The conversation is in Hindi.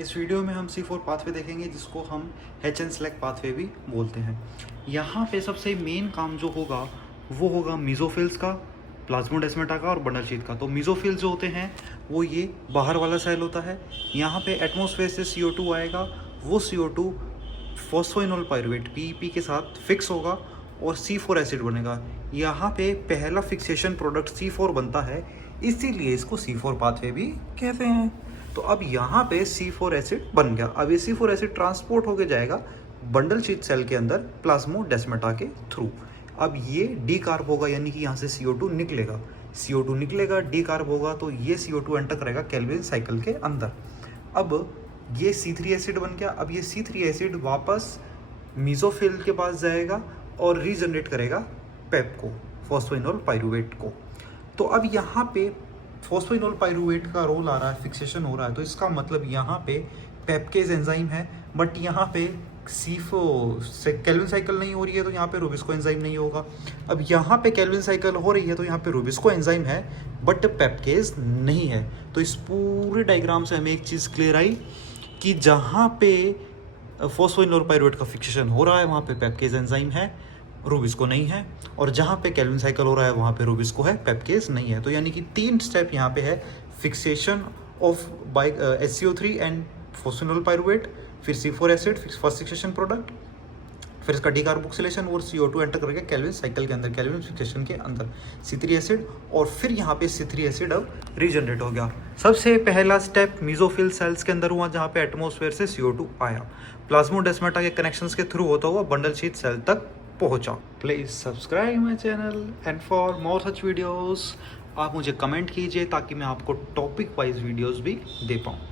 इस वीडियो में हम C4 पाथवे देखेंगे जिसको हम एच एन स्लैग पाथवे भी बोलते हैं। यहाँ पे सबसे मेन काम जो होगा वो होगा मीजोफिल्स का, प्लाज्मोडेस्माटा का और बंडल शीथ का। तो मीजोफिल्स जो होते हैं वो ये बाहर वाला सेल होता है। यहाँ पे एटमॉस्फेयर से CO2 आएगा, वो CO2 फॉस्फोइनोल पायरुवेट PEP के साथ फिक्स होगा और C4 एसिड बनेगा। यहाँ पे पहला फिक्सेशन प्रोडक्ट C4 बनता है, इसीलिए इसको C4 पाथवे भी कहते हैं। तो अब यहाँ पे C4 एसिड बन गया। अब ये C4 एसिड ट्रांसपोर्ट होके जाएगा बंडल शीथ सेल के अंदर प्लाज्मोडेस्माटा के थ्रू। अब ये डी कार्ब होगा, यानी कि यहाँ से CO2 निकलेगा, CO2 निकलेगा, डी कार्ब होगा, तो ये CO2 एंटर करेगा केल्विन साइकिल के अंदर। अब ये C3 एसिड बन गया। अब ये C3 एसिड वापस मीजोफिल के पास जाएगा और रीजनरेट करेगा पेप को, फॉस्फोइनोल पायरुवेट को। तो अब यहाँ पे फॉस्फोइनोल पायरुवेट का रोल आ रहा है, फिक्सेशन हो रहा है, तो इसका मतलब यहाँ पे पेपकेज एंजाइम है, बट यहाँ पे C4 से केल्विन साइकिल नहीं हो रही है, तो यहाँ पे रूबिस्को एंजाइम नहीं होगा। अब यहाँ पे केल्विन साइकिल हो रही है, तो यहाँ पे रूबिस्को एंजाइम है बट पेपकेज नहीं है। तो इस पूरे डायग्राम से हमें एक चीज़ क्लियर आई कि जहाँ पे फॉस्फोइनोल पायरुवेट का फिक्सेशन हो रहा है वहाँ पे पेपकेज एंजाइम है, रूबिस्को नहीं है, और जहाँ पे केल्विन साइकिल हो रहा है वहाँ पे रूबिस्को है, पेपकेज नहीं है। तो यानी कि 3 स्टेप यहाँ पे है, fixation of by HCO3 and phosphoenolpyruvate, फिर C4 एसिड, फिर फर्स्ट फिक्सेशन प्रोडक्ट, फिर इसका डीकार्बोक्सिलेशन और CO2 एंटर करके केल्विन साइकिल के अंदर, केल्विन फिक्सेशन के अंदर C3 एसिड, और फिर यहाँ पे C3 एसिड अब रीजनरेट हो गया। सबसे पहला स्टेप मीजोफिल सेल्स के अंदर हुआ जहाँ पे एटमॉस्फेयर से CO2 आया, प्लाज्मोडेस्माटा के कनेक्शंस के थ्रू होता हुआ बंडल शीथ सेल तक पहुंचा। Please subscribe my channel and for more such videos आप मुझे कमेंट कीजिए ताकि मैं आपको टॉपिक वाइज वीडियोस भी दे पाऊँ।